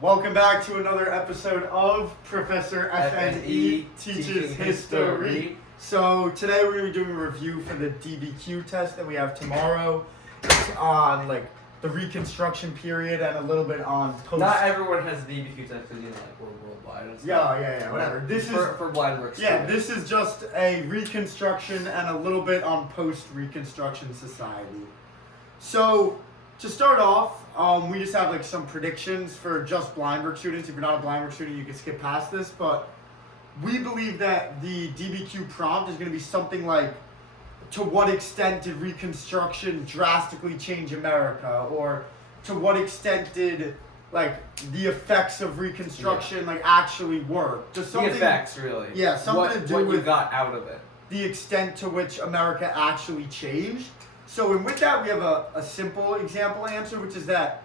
Welcome back to another episode of Professor FNE Teaches History. So today we're going to be doing a review for the DBQ test that we have tomorrow. It's on the Reconstruction period and a little bit on post. Not everyone has the DBQ test because we're worldwide. And stuff. Yeah, whatever. This is for blind works. Yeah, this is just a Reconstruction and a little bit on post-Reconstruction society. So to start off, we just have some predictions for just blind work students. If you're not a blind work student, you can skip past this, but we believe that the DBQ prompt is going to be something like, to what extent did Reconstruction drastically change America? Or to what extent did the effects of Reconstruction actually work? Just something, the effects, really. Yeah, something to do what with you got out of it. The extent to which America actually changed. So, and with that, we have a simple example answer, which is that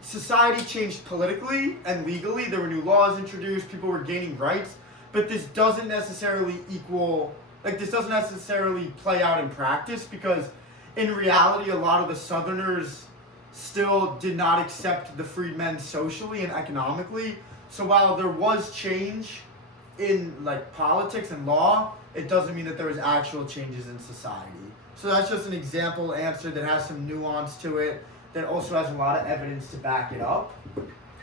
society changed politically and legally. There were new laws introduced. People were gaining rights. But this doesn't necessarily this doesn't necessarily play out in practice, because in reality, a lot of the Southerners still did not accept the freedmen socially and economically. So while there was change in politics and law, it doesn't mean that there was actual changes in society. So that's just an example answer that has some nuance to it, that also has a lot of evidence to back it up.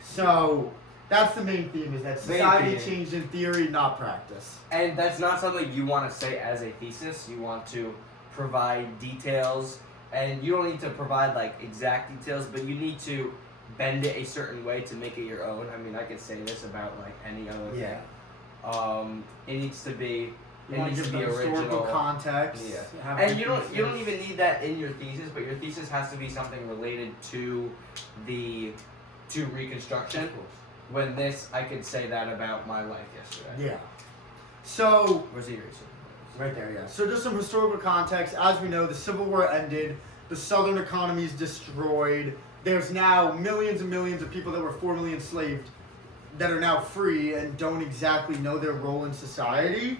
So that's the main theme, is that society changed in theory, not practice. And that's not something you want to say as a thesis. You want to provide details, and you don't need to provide exact details, but you need to bend it a certain way to make it your own. I mean, I could say this about any other thing. It needs to be original. Historical context. Yeah. And you don't even need that in your thesis, but your thesis has to be something related to Reconstruction. When I could say that about my life yesterday. Yeah. So where's the eraser? Right there, yeah. So just some historical context. As we know, the Civil War ended. The Southern economy is destroyed. There's now millions and millions of people that were formerly enslaved that are now free and don't exactly know their role in society.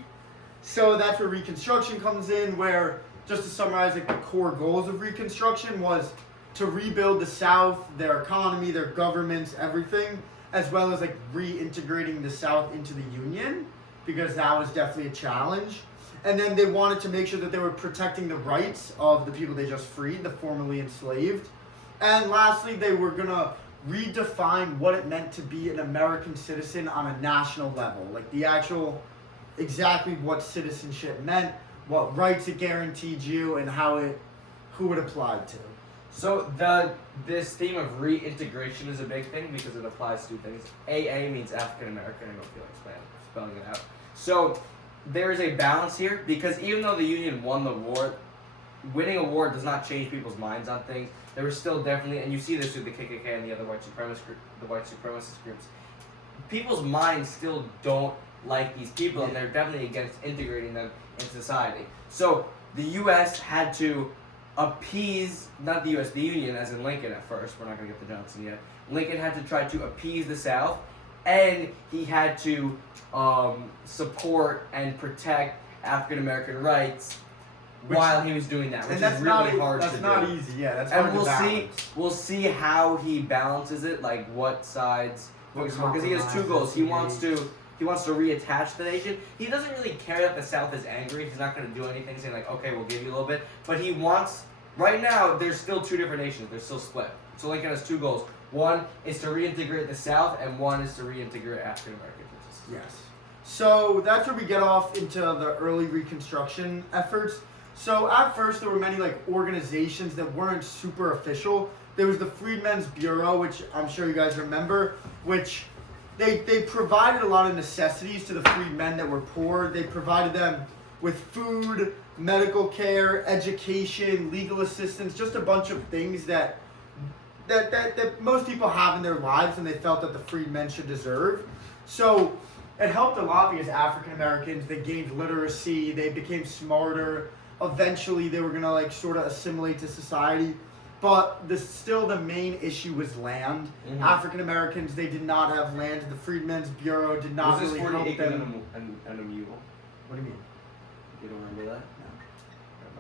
So that's where Reconstruction comes in, where, just to summarize, the core goals of Reconstruction was to rebuild the South, their economy, their governments, everything, as well as reintegrating the South into the Union, because that was definitely a challenge. And then they wanted to make sure that they were protecting the rights of the people they just freed, the formerly enslaved. And lastly, they were going to redefine what it meant to be an American citizen on a national level. The actual, exactly what citizenship meant, what rights it guaranteed you, and who it applied to. So this theme of reintegration is a big thing because it applies to things. AA means African American. I don't feel like spelling it out. So there is a balance here, because even though the Union won the war, winning a war does not change people's minds on things. There was still definitely, and you see this with the KKK and the other white supremacist groups, people's minds still don't like these people, and they're definitely against integrating them in society. So the U.S. had to appease, not the U.S., the Union, as in Lincoln at first. We're not going to get to Johnson yet. Lincoln had to try to appease the South, and he had to support and protect African American rights while he was doing that, which is really hard to do. That's not easy, yeah. That's hard to balance. We'll see how he balances it, what sides. Because he has two goals. He wants to reattach the nation. He doesn't really care that the South is angry. He's not going to do anything saying okay, we'll give you a little bit. But he wants, right now, there's still two different nations. They're still split. So Lincoln has two goals. One is to reintegrate the South, and one is to reintegrate African Americans. Yes. So that's where we get off into the early Reconstruction efforts. So at first, there were many organizations that weren't super official. There was the Freedmen's Bureau, which I'm sure you guys remember, which They provided a lot of necessities to the freedmen that were poor. They provided them with food, medical care, education, legal assistance, just a bunch of things that most people have in their lives, and they felt that the freedmen should deserve. So it helped a lot, because African Americans, they gained literacy, they became smarter. Eventually, they were going to sort of assimilate to society. But still the main issue was land. Mm-hmm. African Americans, they did not have land. The Freedmen's Bureau did not really help them. Was this 40 and a mule? What do you mean? You don't remember that?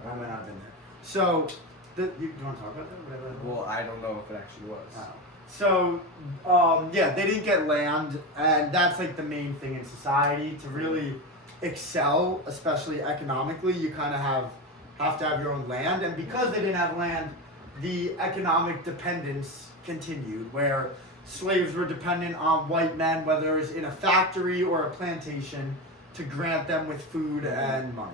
No. I might not have been there. So, do you want to talk about that? Well, I don't know if it actually was. Oh. So, yeah, they didn't get land, and that's like the main thing in society. To really excel, especially economically, you kind of have to have your own land. And because they didn't have land, the economic dependence continued, where slaves were dependent on white men, whether it was in a factory or a plantation, to grant them with food and money.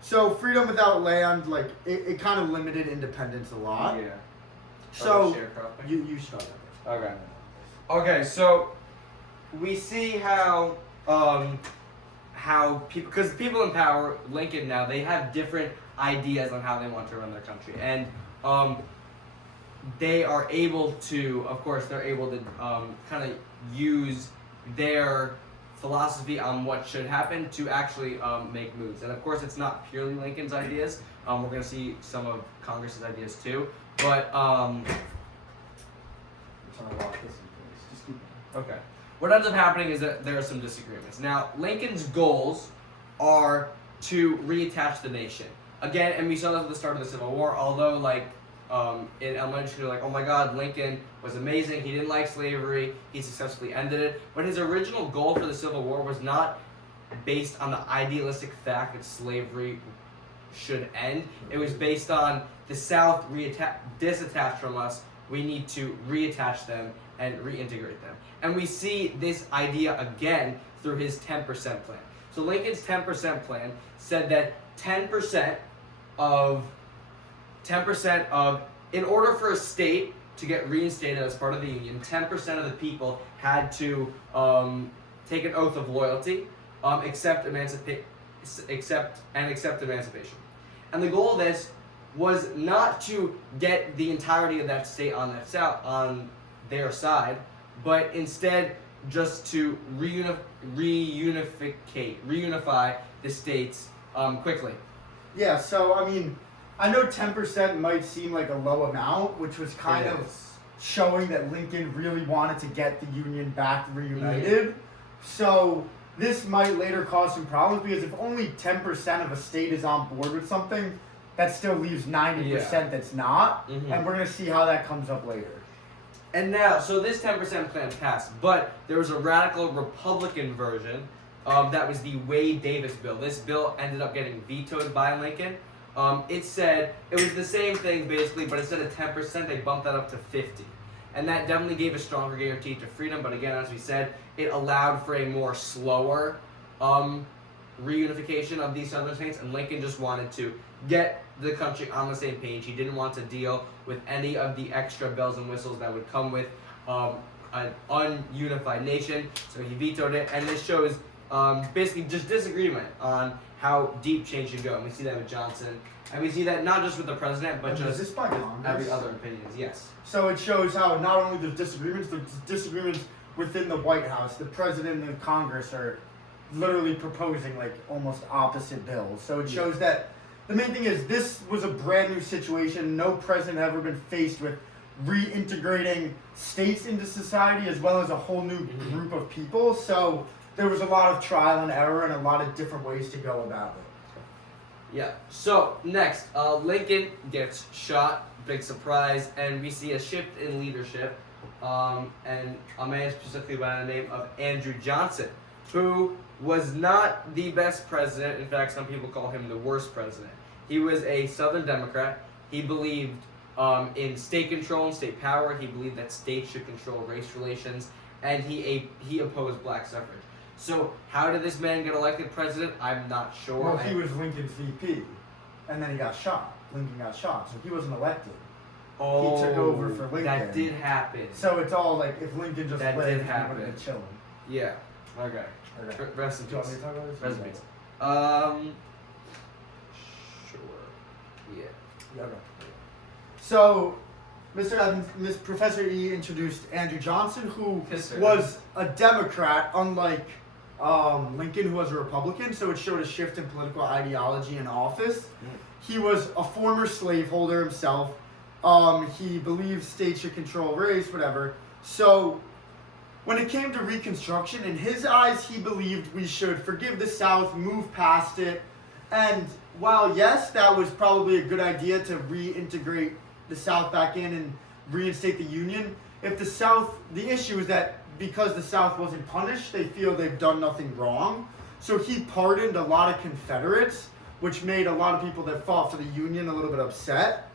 So freedom without land, like it kind of limited independence a lot. Yeah. So Sharecropping? you start that. Okay. Okay, so we see how people, because people in power, Lincoln now, they have different ideas on how they want to run their country, and they are able to, of course, they're able to kind of use their philosophy on what should happen to actually make moves. And of course, it's not purely Lincoln's ideas. We're going to see some of Congress's ideas too. But I'm trying to lock this in place. Just keep going. okay, what ends up happening is that there are some disagreements. Now, Lincoln's goals are to reattach the nation again, and we saw that at the start of the Civil War. Although, like in elementary school, like, oh my God, Lincoln was amazing. He didn't like slavery. He successfully ended it. But his original goal for the Civil War was not based on the idealistic fact that slavery should end. It was based on the South disattached from us. We need to reattach them and reintegrate them. And we see this idea again through his 10% plan. So Lincoln's 10% plan said that 10% of, in order for a state to get reinstated as part of the Union, 10% of the people had to take an oath of loyalty, accept emancipation. And the goal of this was not to get the entirety of that state on their side, but instead just to reunify the states quickly. Yeah, so I mean, I know 10% might seem like a low amount, which was kind of showing that Lincoln really wanted to get the Union back reunited. Mm-hmm. So this might later cause some problems, because if only 10% of a state is on board with something, that still leaves 90% that's not, Mm-hmm. and we're going to see how that comes up later. And now, so this 10% plan passed, but there was a radical Republican version that was the Wade Davis bill. This bill ended up getting vetoed by Lincoln. It said, it was the same thing basically, but instead of 10%, they bumped that up to 50. And that definitely gave a stronger guarantee to freedom, but again, as we said, it allowed for a more slower reunification of these southern states, and Lincoln just wanted to get the country on the same page. He didn't want to deal with any of the extra bells and whistles that would come with an ununified nation, so he vetoed it, and this shows basically just disagreement on how deep change should go. And we see that with Johnson, and we see that not just with the president, but just this by Congress? every other opinions. Yes. So it shows how not only there's disagreements within the White House. The president and Congress are literally proposing like almost opposite bills. So it shows that the main thing is this was a brand new situation. No president had ever been faced with reintegrating states into society as well as a whole new group of people. So there was a lot of trial and error and a lot of different ways to go about it. Yeah. So next, Lincoln gets shot. Big surprise, and we see a shift in leadership, and a man specifically by the name of Andrew Johnson, who was not the best president. In fact, some people call him the worst president. He was a Southern Democrat. He believed in state control and state power. He believed that states should control race relations, and he opposed black suffrage. So how did this man get elected president? I'm not sure. Well, he was Lincoln's VP, and then he got shot. Lincoln got shot, so he wasn't elected. Oh, he took over for Lincoln. That did happen. So it's all like if Lincoln just That played, did he would happen. have been chilling. Yeah. Okay. Okay. Rest in Do you want me peace. to talk about this? Rest in peace. Sure. Yeah. Yeah, okay. So, Mr. Evans, Professor E introduced Andrew Johnson, who Yes, sir. was a Democrat, unlike Lincoln, who was a Republican. So it showed a shift in political ideology in office. He was a former slaveholder himself. He believed states should control race, whatever. So when it came to Reconstruction, in his eyes, he believed we should forgive the South, move past it. And while, yes, that was probably a good idea to reintegrate the South back in and reinstate the Union. If the South, the issue is that because the South wasn't punished, they feel they've done nothing wrong. So he pardoned a lot of Confederates, which made a lot of people that fought for the Union a little bit upset.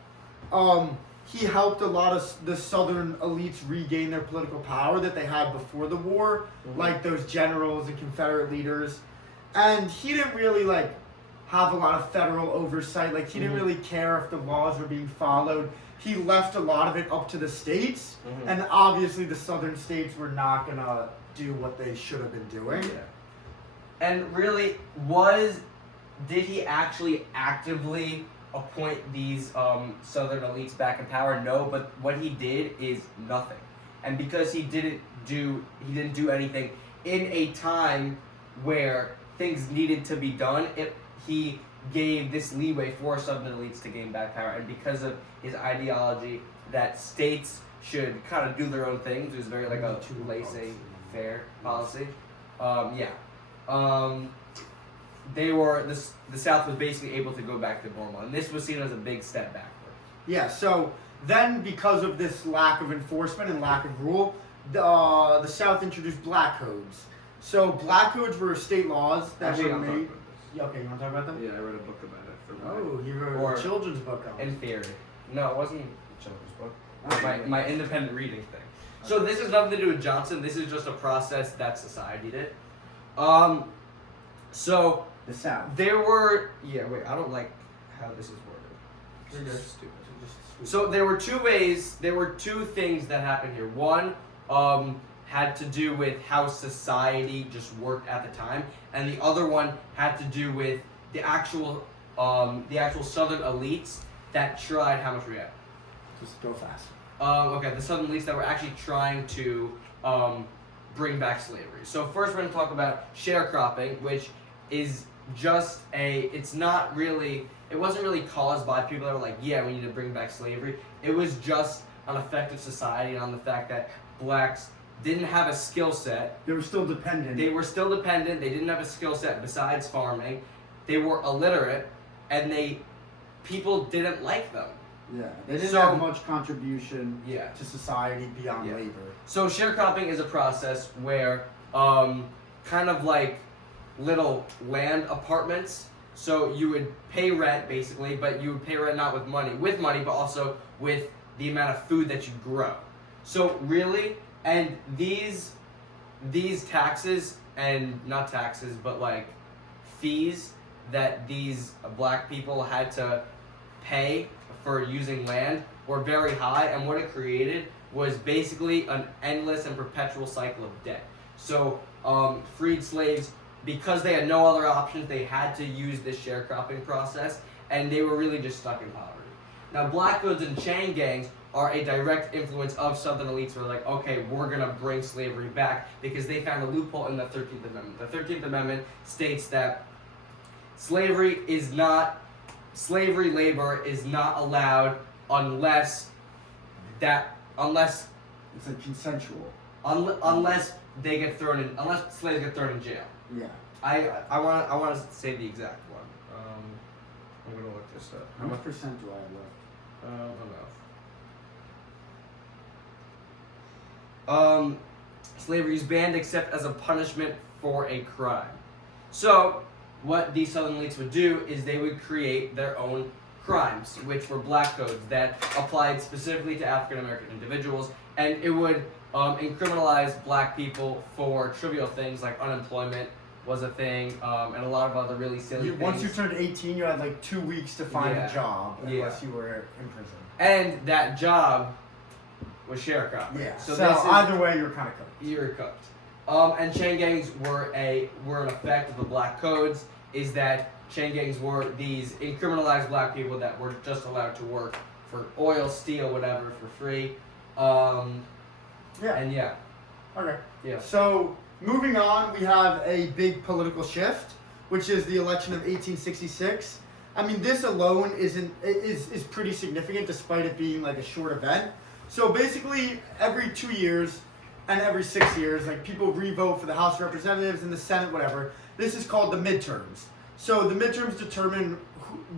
He helped a lot of the Southern elites regain their political power that they had before the war, like those generals and Confederate leaders. And he didn't really like have a lot of federal oversight. Like he didn't really care if the laws were being followed. He left a lot of it up to the states, and obviously the Southern states were not gonna do what they should have been doing. Yeah. And really, did he actually actively appoint these Southern elites back in power? No, but what he did is nothing. And because he didn't do anything in a time where things needed to be done, he gave this leeway for Southern elites to gain back power. And because of his ideology that states should kind of do their own things, it was very like a laissez-faire policy. The South was basically able to go back to normal, and this was seen as a big step backward. Yeah, so then because of this lack of enforcement and lack of rule, the South introduced black codes. So black codes were state laws that were made. Yeah, okay, you want to talk about them? Yeah, I read a book about it. Oh, you wrote a children's book on it. In theory. No, it wasn't a children's book. My independent reading thing. So this has nothing to do with Johnson. This is just a process that society did. So The South. there were I don't like how this is worded. You're It's just stupid. stupid. So there were two things that happened here. One had to do with how society just worked at the time, and the other one had to do with the actual Southern elites that tried. How much were we at? Just go fast. The Southern elites that were actually trying to bring back slavery. So first we're going to talk about sharecropping, which is just it wasn't really caused by people that were like, yeah, we need to bring back slavery. It was just an effect of society on the fact that blacks didn't have a skill set. They were still dependent. They didn't have a skill set besides farming. They were illiterate, and people didn't like them. Yeah, they didn't have much contribution Yeah. to society beyond labor. So sharecropping is a process where kind of like little land apartments. So you would pay rent basically, but you would pay rent not with money, but also with the amount of food that you grow. So really, and these taxes, and not taxes, but like fees that these black people had to pay for using land were very high, and what it created was basically an endless and perpetual cycle of debt. So freed slaves, because they had no other options, they had to use this sharecropping process, and they were really just stuck in poverty. Now, black codes and chain gangs are a direct influence of Southern elites who are like, okay, we're going to bring slavery back, because they found a loophole in the 13th Amendment. The 13th Amendment states that slavery labor is not allowed unless It's like consensual. unless slaves get thrown in jail. Yeah. I want to say the exact one. I'm gonna look this up. How much percent do I have left? Slavery is banned except as a punishment for a crime. So, what these Southern elites would do is they would create their own crimes, which were black codes that applied specifically to African American individuals, and it would criminalize black people for trivial things like unemployment was a thing, and a lot of other really silly things. Once you turned 18, you had like 2 weeks to find a job, unless you were in prison. And that job was sharecropping. Yeah. So either way, you're kind of cooked. You were cooked. And chain gangs were an effect of the black codes. Is that chain gangs were these criminalized black people that were just allowed to work for oil, steel, whatever, for free. Yeah. And yeah. Okay. Yeah. So moving on, we have a big political shift, which is the election of 1866. I mean, this alone is pretty significant, despite it being like a short event. So basically, every 2 years and every 6 years, like people re-vote for the House of Representatives and the Senate, whatever. This is called the midterms. So the midterms determine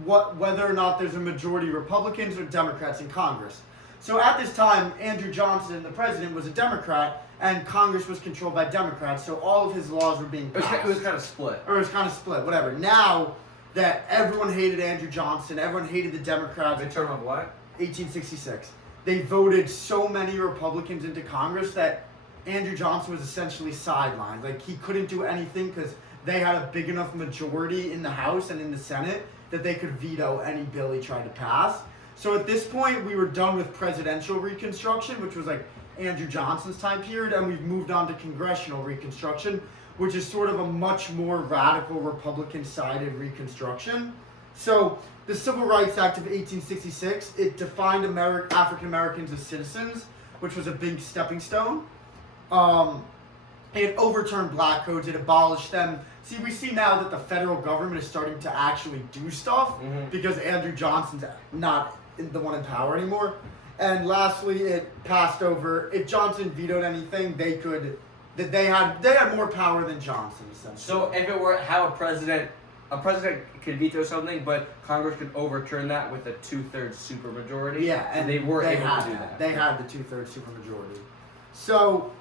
whether or not there's a majority of Republicans or Democrats in Congress. So at this time, Andrew Johnson, the president, was a Democrat, and Congress was controlled by Democrats, so all of his laws were being passed. It was kind of split. Or it was kind of split, whatever. Now that everyone hated Andrew Johnson, everyone hated the Democrats. Midterm of what? 1866. They voted so many Republicans into Congress that Andrew Johnson was essentially sidelined. Like, he couldn't do anything because they had a big enough majority in the House and in the Senate that they could veto any bill he tried to pass. So at this point, we were done with presidential Reconstruction, which was like Andrew Johnson's time period, and we've moved on to congressional Reconstruction, which is sort of a much more radical Republican-sided Reconstruction. So the Civil Rights Act of 1866, it defined African Americans as citizens, which was a big stepping stone. It overturned black codes, it abolished them. See, we see now that the federal government is starting to actually do stuff because Andrew Johnson's not the one in power anymore. And lastly, it passed over. If Johnson vetoed anything, they had more power than Johnson, essentially. So if it were how a president could veto something, but Congress could overturn that with a 2/3 supermajority. Yeah, so and they were able had to do that. They had the 2/3 supermajority. So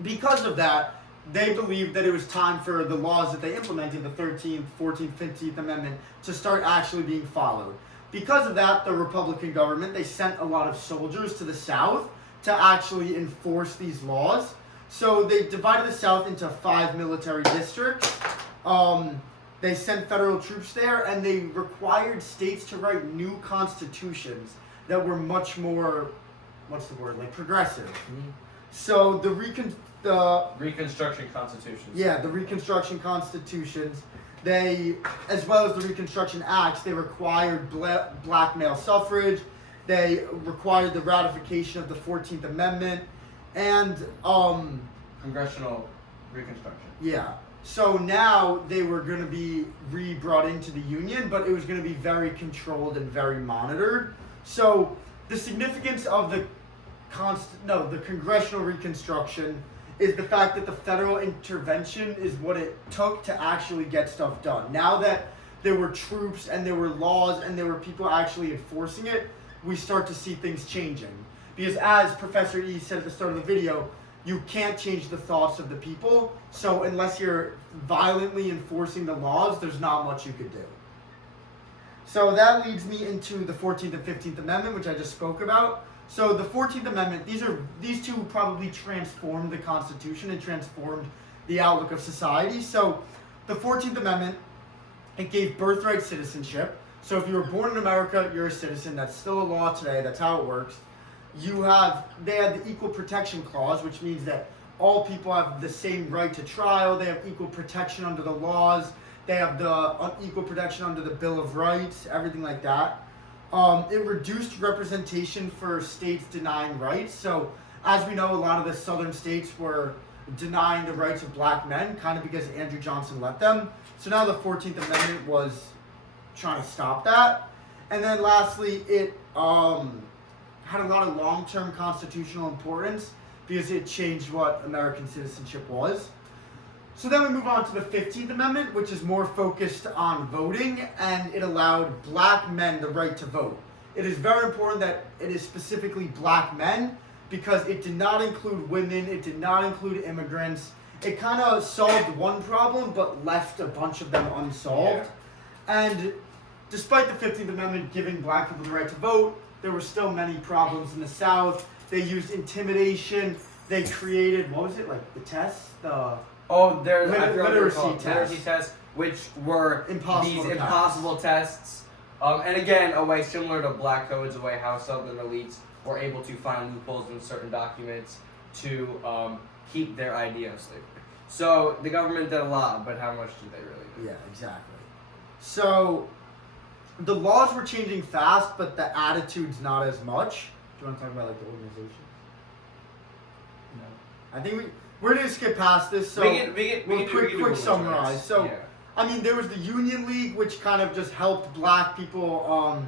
because of that, they believed that it was time for the laws that they implemented, the 13th, 14th, 15th Amendment, to start actually being followed. Because of that, the Republican government, they sent a lot of soldiers to the South to actually enforce these laws. So they divided the South into 5 military districts. They sent federal troops there, and they required states to write new constitutions that were much more, progressive. So the Reconstruction constitutions. Yeah, the Reconstruction constitutions, they, as well as the Reconstruction Acts, they required black male suffrage, they required the ratification of the 14th Amendment, and, Congressional Reconstruction. Yeah. So now they were going to be brought into the Union, but it was going to be very controlled and very monitored. So the significance of the Congressional Reconstruction is the fact that the federal intervention is what it took to actually get stuff done. Now that there were troops and there were laws and there were people actually enforcing it, we start to see things changing. Because as Professor E said at the start of the video, you can't change the thoughts of the people, so unless you're violently enforcing the laws, there's not much you could do. So that leads me into the 14th and 15th Amendment, which I just spoke about. So the 14th Amendment, these two probably transformed the Constitution and transformed the outlook of society. So the 14th Amendment, it gave birthright citizenship. So if you were born in America, you're a citizen. That's still a law today. That's how it works. They had the Equal Protection Clause, which means that all people have the same right to trial. They have equal protection under the laws. They have the equal protection under the Bill of Rights, everything like that. It reduced representation for states denying rights. So, as we know, a lot of the southern states were denying the rights of black men, kind of because Andrew Johnson let them. So now the 14th Amendment was trying to stop that. And then lastly, it had a lot of long-term constitutional importance because it changed what American citizenship was. So then we move on to the 15th Amendment, which is more focused on voting, and it allowed black men the right to vote. It is very important that it is specifically black men because it did not include women, it did not include immigrants. It kind of solved one problem but left a bunch of them unsolved. Yeah. And despite the 15th Amendment giving black people the right to vote, there were still many problems in the South. They used intimidation. They created, the tests? There's literacy tests, which were impossible tests. And again, a way similar to black codes, a way how Southern elites were able to find loopholes in certain documents to keep their idea of slavery. So the government did a lot, but how much did they really do? Yeah, exactly. So the laws were changing fast, but the attitudes not as much. Do you want to talk about the organizations? No. I think we're going to skip past this. So quick summarize. So, yeah. I mean, there was the Union League, which kind of just helped black people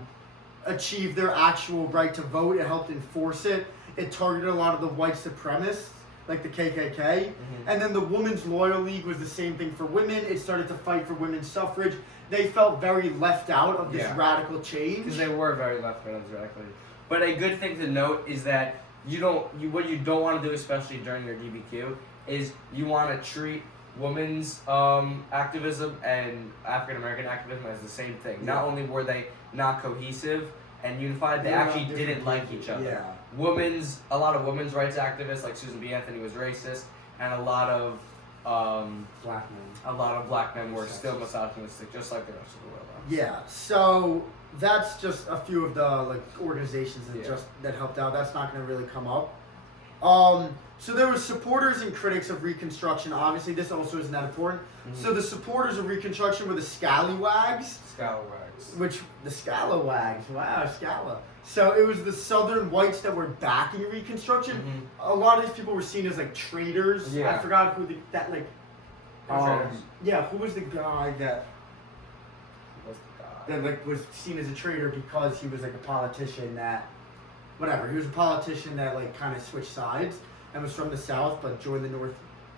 achieve their actual right to vote. It helped enforce it. It targeted a lot of the white supremacists, like the KKK. Mm-hmm. And then the Women's Loyal League was the same thing for women. It started to fight for women's suffrage. They felt very left out of this radical change. Because they were very left out, exactly. But a good thing to note is that what you don't want to do, especially during your DBQ, is you want to treat women's activism and African American activism as the same thing. Yeah. Not only were they not cohesive and unified, they They're actually not didn't different like people. each other. Yeah. A lot of women's rights activists like Susan B. Anthony was racist, and a lot of black men were still misogynistic, just like the rest of the world. Yeah. So that's just a few of the organizations that Yeah. that helped out. That's not going to really come up. So there were supporters and critics of Reconstruction. Obviously, this also isn't that important. Mm-hmm. So the supporters of Reconstruction were the Scallywags. Scalawags. The Scalawags. Wow, Scala. So it was the Southern whites that were backing Reconstruction. Mm-hmm. A lot of these people were seen as traitors. Yeah. I forgot who Traitors. yeah, who was the guy that What's the guy? was seen as a traitor because he was a politician that, whatever, he was a politician that kind of switched sides and was from the South but joined the North.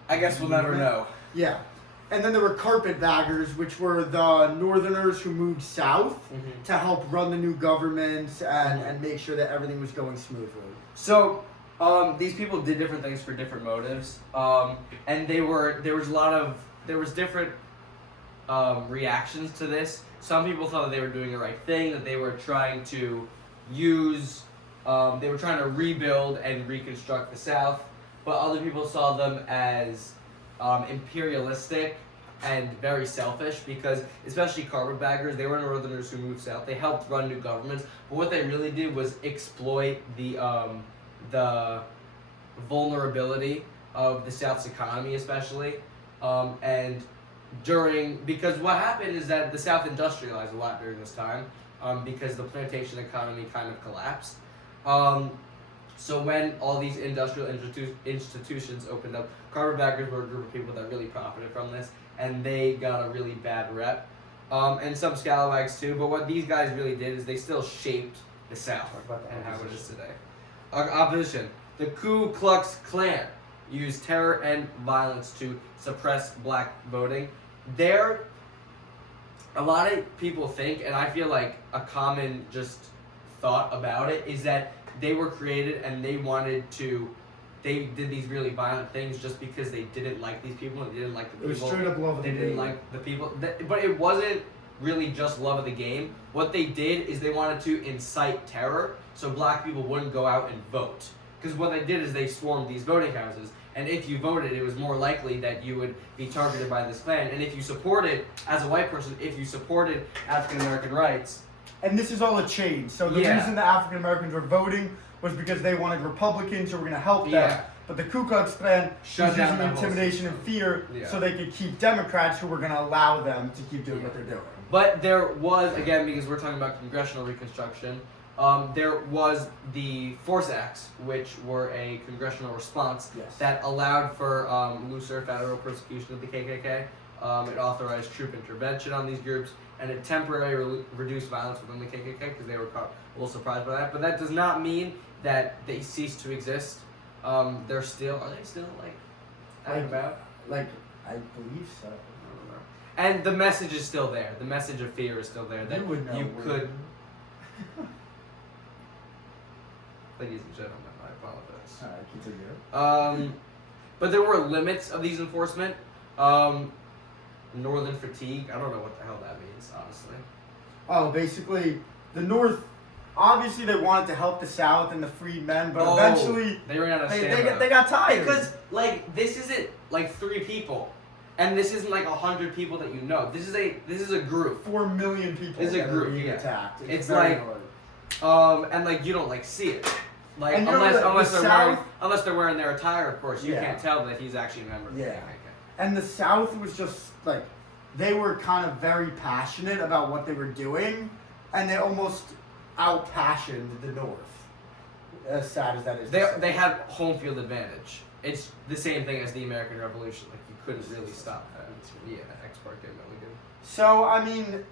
I guess we'll never know. Yeah. And then there were carpetbaggers, which were the Northerners who moved south Mm-hmm. to help run the new government and make sure that everything was going smoothly. So, these people did different things for different motives, and there was different reactions to this. Some people thought that they were doing the right thing, that they were trying to they were trying to rebuild and reconstruct the South, but other people saw them as imperialistic and very selfish, because especially carpetbaggers, they were Northerners who moved south. They helped run new governments, but what they really did was exploit the vulnerability of the South's economy, especially, because what happened is that the South industrialized a lot during this time, because the plantation economy kind of collapsed. So when all these industrial institutions opened up, carpetbaggers were a group of people that really profited from this, and they got a really bad rep. And some scalawags too, but what these guys really did is they still shaped the South and how it is today. Opposition. The Ku Klux Klan used terror and violence to suppress black voting. A lot of people think, and I feel like a common just thought about it, is that they were created and they did these really violent things just because they didn't like these people and they didn't like the people. It was straight up love of the game. They didn't like the people. But it wasn't really just love of the game. What they did is they wanted to incite terror so black people wouldn't go out and vote. Because what they did is they swarmed these voting houses. And if you voted, it was more likely that you would be targeted by this Klan. And if you supported, as a white person, if you supported African American rights. And this is all a change. So the reason the African Americans were voting was because they wanted Republicans who were going to help them. Yeah. But the Ku Klux Klan was using that intimidation and fear so they could keep Democrats who were going to allow them to keep doing what they're doing. But there was, again, because we're talking about congressional reconstruction, there was the Force Acts, which were a congressional response that allowed for looser federal persecution of the KKK. It authorized troop intervention on these groups, and it temporarily reduced violence within the KKK because they were a little surprised by that. But that does not mean that they ceased to exist. Are they still about? I believe so. And the message is still there. The message of fear is still there. That You would know. You could. Ladies and gentlemen, I apologize. Alright, continue. But there were limits of these enforcement. Northern fatigue. I don't know what the hell that means, honestly. Oh, basically, the North. Obviously, they wanted to help the South and the freedmen, but eventually they ran out of they got tired. Because this isn't 3 people, and this isn't 100 people that you know. This is a group. 4 million people. It's a group. Being Yeah. attacked. It's very hard. and you don't see it. And you know Unless they're wearing their attire, of course, you can't tell that he's actually a member of the KKK. And the South was just they were kind of very passionate about what they were doing, and they almost out-passioned the North. As sad as that is. They had home field advantage. It's the same thing as the American Revolution. You couldn't really stop that. Yeah, ex parte Milligan. So I mean,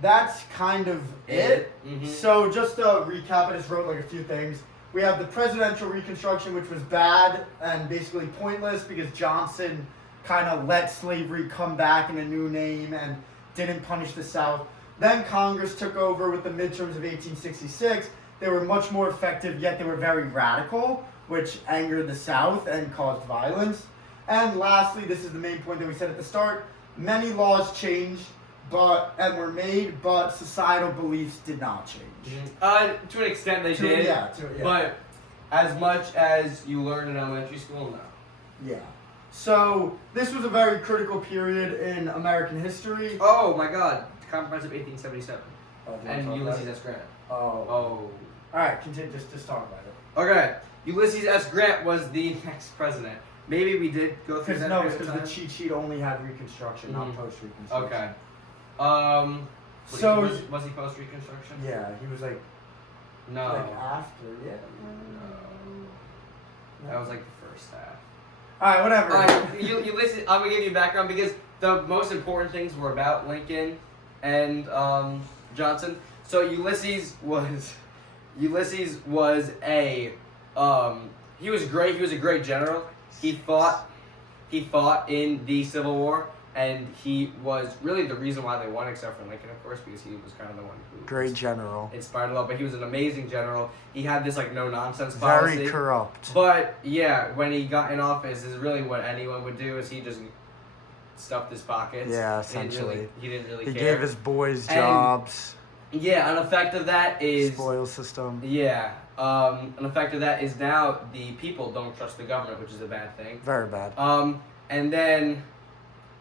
that's kind of it. Mm-hmm. So just to recap, I just wrote a few things. We have the presidential reconstruction, which was bad and basically pointless because Johnson kind of let slavery come back in a new name and didn't punish the South. Then Congress took over with the midterms of 1866. They were much more effective, yet they were very radical, which angered the South and caused violence. And lastly, this is the main point that we said at the start, many laws changed and were made, but societal beliefs did not change. To an extent they did. Yeah. But as much as you learn in elementary school, no. Yeah. So this was a very critical period in American history. Oh my God! The Compromise of 1877 Oh, do you wanna and talk Ulysses about S. Grant. it? Oh. Oh. All right, continue. Just talk about it. Okay. Ulysses S. Grant was the next president. Maybe we did go through that. Because the cheat sheet only had Reconstruction, not post-Reconstruction. Okay. So was he post Reconstruction? yeah, he was like No. after. Yeah. No. That was like the first half. All right, whatever. Ulysses. I'm gonna give you background because the most important things were about Lincoln and Johnson. So Ulysses was a he was great. He was a great general. He fought in the Civil War, and he was really the reason why they won, except for Lincoln, of course, because he was kind of the one who Great general. inspired a lot. But he was an amazing general. He had this like no nonsense policy. Very corrupt. But yeah, when he got in office, is really what anyone would do. Is he just stuffed his pockets? Yeah, essentially. He didn't really He care. gave his boys And- jobs. Yeah, an effect of that is Spoil system. yeah. An effect of that is now the people don't trust the government, which is a bad thing. Very bad. And then,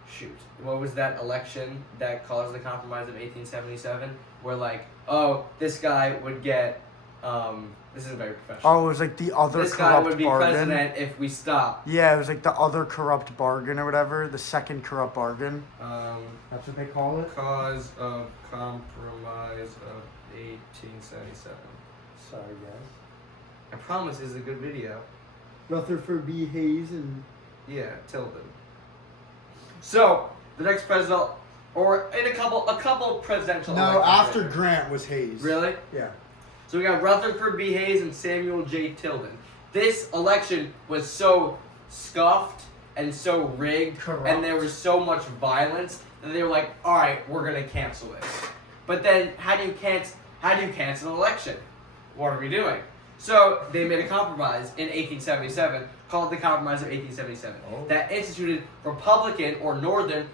shoot, what was that election that caused the Compromise of 1877? Where like, oh, this guy would get, this isn't very professional. Oh, it was like the other this guy corrupt would be bargain. president if we stop. Yeah, it was like the other corrupt bargain or whatever. The second corrupt bargain. That's what they call it. Cause of Compromise of 1877. Sorry, guys. I promise, it's a good video. Rutherford B. Hayes and Yeah, Tilden. So the next president, or in a couple presidential. no, elections after later. Grant was Hayes. Really? Yeah. So we got Rutherford B. Hayes and Samuel J. Tilden. This election was so scuffed and so rigged, Corrupt. and there was so much violence that they were like, "All right, we're gonna cancel this." But then, how do you cancel an election? What are we doing? So they made a compromise in 1877 called the Compromise of 1877 that instituted Republican or Northern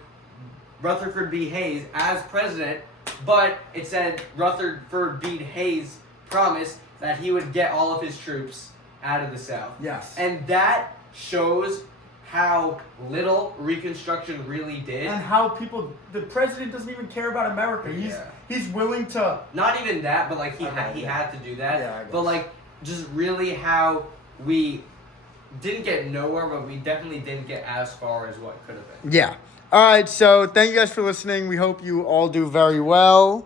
Rutherford B. Hayes as president, but it said Rutherford B. Hayes promised that he would get all of his troops out of the South. Yes. And that shows how little Reconstruction really did. And how the president doesn't even care about America. He's willing to. Not even that, but like he had to do that. But like just really how we didn't get nowhere, but we definitely didn't get as far as what could have been. Yeah. All right. So thank you guys for listening. We hope you all do very well.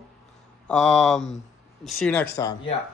See you next time. Yeah.